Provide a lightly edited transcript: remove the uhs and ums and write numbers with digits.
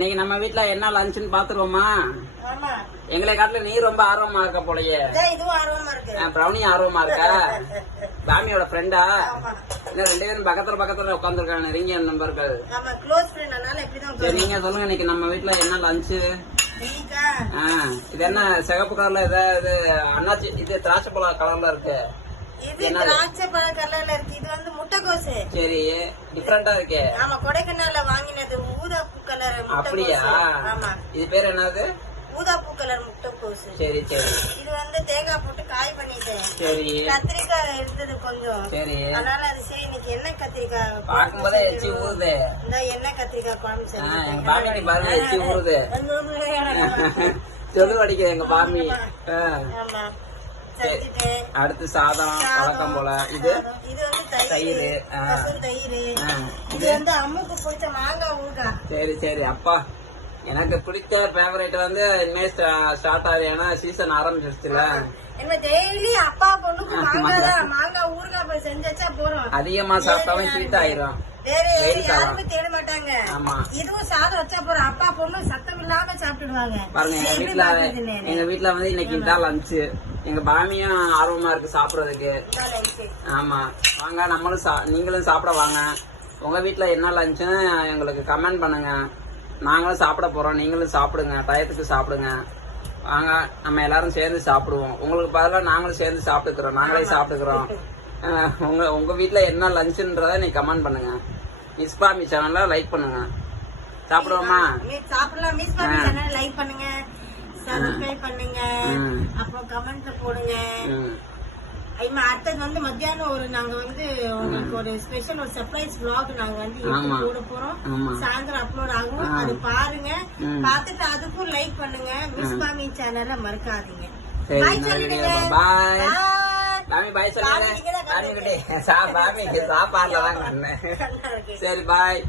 இன்னைக்கு நம்ம வீட்டுல என்ன லஞ்சுன்னு பாத்துருவோமா? எங்களை காட்டுல நீ ரொம்ப ஆர்வமா இருக்க போலயே. பிரௌனி ஆர்வமா இருக்கா? பாமியோட ஃப்ரெண்டா? இன்னும் 2 பேரும் பக்கத்துல உட்காந்துருக்காங்க. நெருங்கிய நம்பர் இருக்காது. சரி, நீங்க சொல்லுங்க இன்னைக்கு நம்ம வீட்டுல என்ன லஞ்சு? இது என்ன சிகப்பு கலர்ல ஏதாவது அண்ணாச்சி இது திராட்சை பழ கலர்ல இருக்கு. திராட்சை பழ கலர்ல இருக்கு. இது வந்து முட்டைக்கோசு. சரி, டிஃபரெண்டா இருக்கே. ஆமா, கொடைக்கானல்ல வாங்கினது ஊதாப்பூ கலர். அப்படியா? ஆமா. இது பேர் என்னது? ஊதாப்பூ கலர் முட்டைக்கோசு. சரி சரி. இது வந்து தேங்காய் போட்டு காய் பண்ணிட்டேன். சரி. கத்திரிக்காய் இருந்தது கொஞ்சம். சரி. அதனால அது சரி இன்னைக்கு என்ன கத்திரிக்காய் பாக்கும்போதே எச்சி ஊறுது. இந்த என்ன கத்திரிக்காய் குழம்பு செஞ்சேன். எங்க பாமி பாருங்க எச்சி ஊறுது. சொல்லு அடிக்க எங்க பாமி. ஆமா. அடுத்து சாதம் வழக்கம் போல. இது தயிர். இது வந்து அம்முக்கு பிடிச்ச மாங்காய் ஊறுகாய். சரி சரி. அப்பா எனக்கு பிடிச்ச ஃபேவரட் வந்து இனிமே ஸ்டார்ட் ஆகுது. ஏன்னா சீசன் ஆரம்பிச்சிருச்சுல. டெய்லி அப்பா பொண்ணுக்கு மாங்காய் ஊறுகாய் செஞ்சா போறோம். அதிகமா சாப்பிட்டாலும் ஸ்வீட் ஆயிரும். வேற யாருமே தேட மாட்டாங்க. இதுவும் சாதம் வச்சா போறோம். அப்பா பொண்ணு சத்தம் இல்லாம சாப்பிட்டுடுவாங்க. பாருங்க, எங்க வீட்டுல வந்து இன்னைக்கு இதான் லஞ்சு. எங்க பாமியும் ஆர்வமா இருக்கு சாப்பிடறதுக்கு. ஆமா, வாங்க நீங்களும் சாப்பிட வாங்க. உங்க வீட்டுல என்ன லஞ்சுன்னு எங்களுக்கு கமெண்ட் பண்ணுங்க. நாங்களும் சாப்பிட போறோம், நீங்களும் சாப்பிடுங்க. டயத்துக்கு சாப்பிடுங்க. வாங்க, நம்ம எல்லாரும் சேர்ந்து சாப்பிடுவோம். உங்களுக்கு பதிலாக நாங்களும் சேர்ந்து சாப்பிட்டுக்கிறோம். நாங்களே சாப்பிட்டுக்கிறோம். உங்க வீட்டுல என்ன லஞ்சுன்றத நீ கமெண்ட் பண்ணுங்க. மிஸ் பாமி சேனல்ல லைக் பண்ணுங்க. சாப்பிடுவோமா? சாப்பிடலாம். மிஸ் பாமி சேனல் லைக் பண்ணுங்க, சப்ஸ்கிரைப் பண்ணுங்க, அப்புறம் கமெண்ட் போடுங்க. அடுத்தது வந்து மத்தியானம் நாங்க வந்து உங்களுக்கு ஒரு ஸ்பெஷல் ஒரு சர்ப்ரைஸ் vlog நாங்க வந்து போட போறோம். சாயந்தரம் அப்லோட் ஆகும். அது பாருங்க. பார்த்துட்டு அதுக்கும் லைக் பண்ணுங்க. மிஸ் பாமி சேனலை மறக்காதீங்க. பாய் சொல்லிடுங்க. பாய் பாமி. பாய் சொல்லுங்க. பாமிக்கு சாப்பாடுல தான். சரி, பாய்.